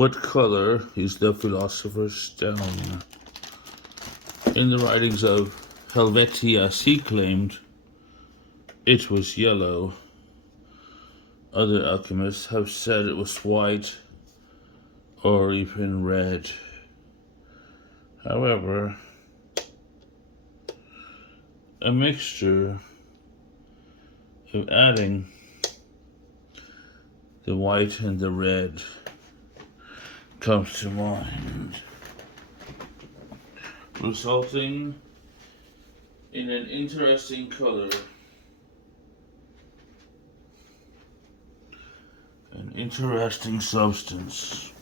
What color is the philosopher's stone? In the writings of Helvetius, he claimed it was yellow. Other alchemists have said it was white or even red. However, a mixture of adding the white and the red comes to mind, resulting in an interesting color, an interesting substance.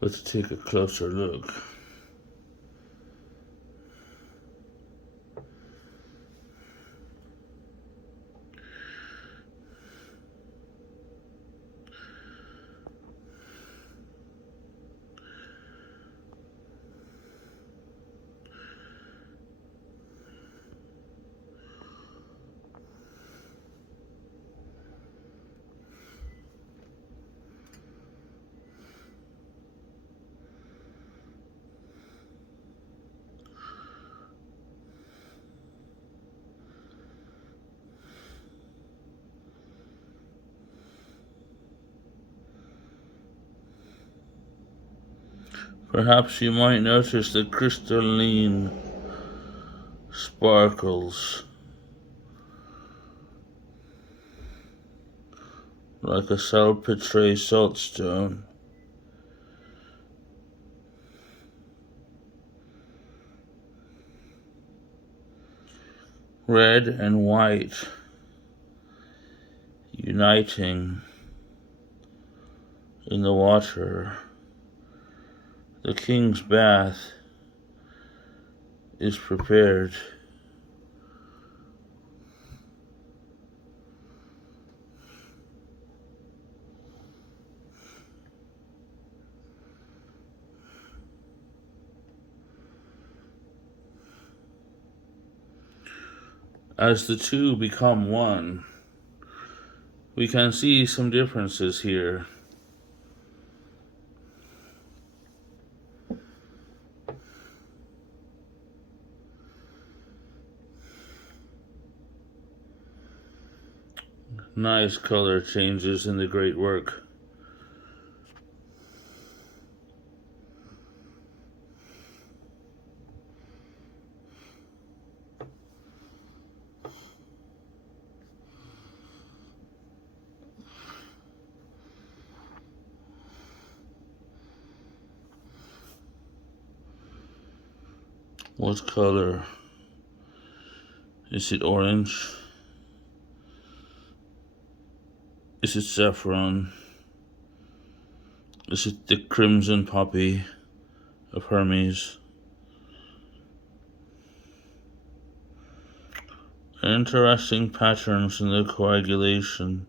Let's take a closer look. Perhaps you might notice the crystalline sparkles like a salpetre saltstone. Red and white uniting in the water. The king's bath is prepared. As the two become one, we can see some differences here. Nice color changes in the great work. What color? Is it orange? Is it saffron? Is it the crimson poppy of Hermes? Interesting patterns in the coagulation.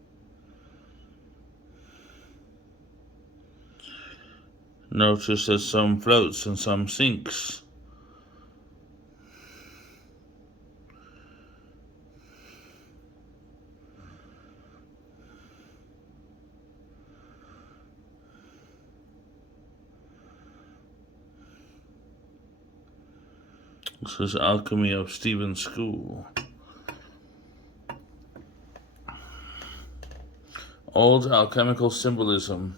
Notice that some floats and some sinks. This is Alchemy of Steven School. Old alchemical symbolism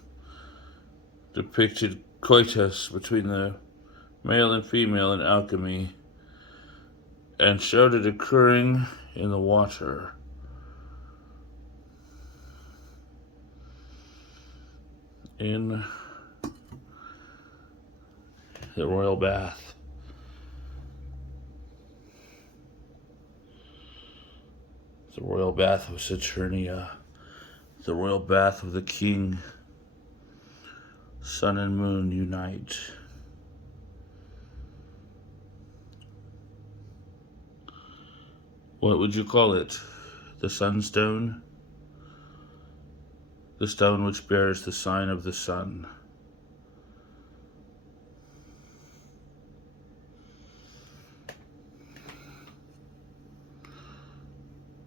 depicted coitus between the male and female in alchemy and showed it occurring in the water. In the royal bath. The royal bath of Saturnia, the royal bath of the king. Sun and moon unite. What would you call it? The sunstone? The stone which bears the sign of the sun.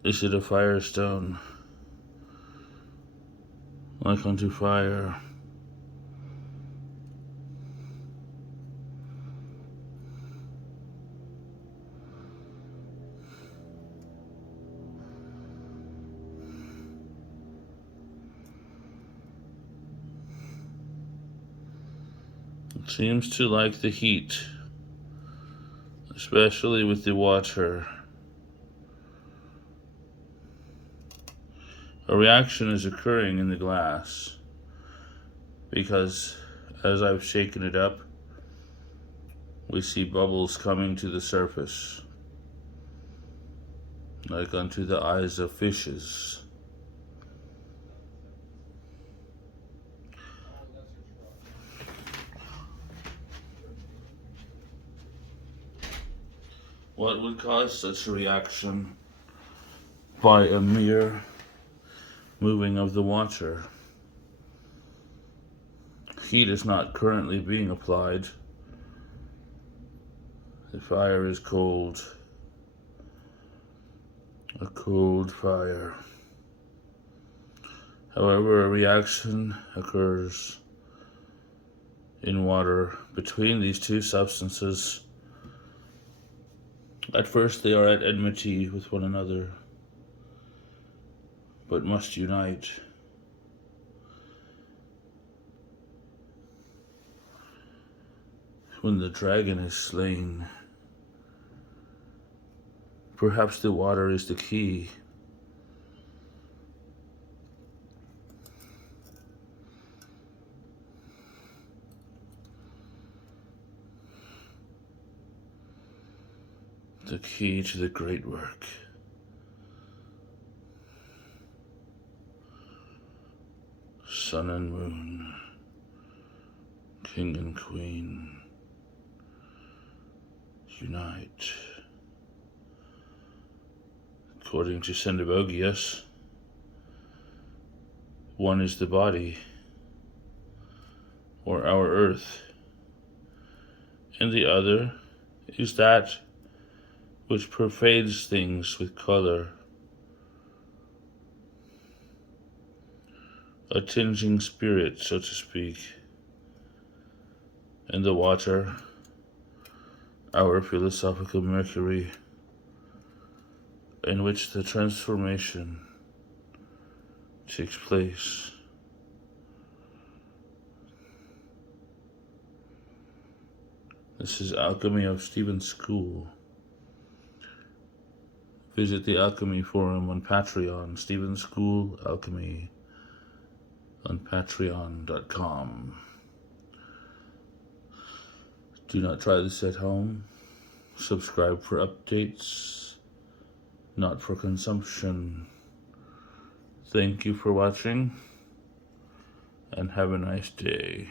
Is it a firestone? Like unto fire. It seems to like the heat, especially with the water. A reaction is occurring in the glass because as I've shaken it up, we see bubbles coming to the surface, like unto the eyes of fishes. What would cause such a reaction? By a mere moving of the water. Heat is not currently being applied. The fire is cold. A cold fire. However, a reaction occurs in water between these two substances. At first they are at enmity with one another, but must unite. When the dragon is slain, perhaps the water is the key. The key to the great work. Sun and moon, king and queen, unite. According to Sendivogius, one is the body, or our earth, and the other is that which pervades things with color, a tinging spirit, so to speak, and the water, our philosophical mercury, in which the transformation takes place. This is Alchemy of Steven School. Visit the Alchemy forum on Patreon, Steven School Alchemy on patreon.com. Do not try this at home. Subscribe for updates, not for consumption. Thank you for watching, and have a nice day.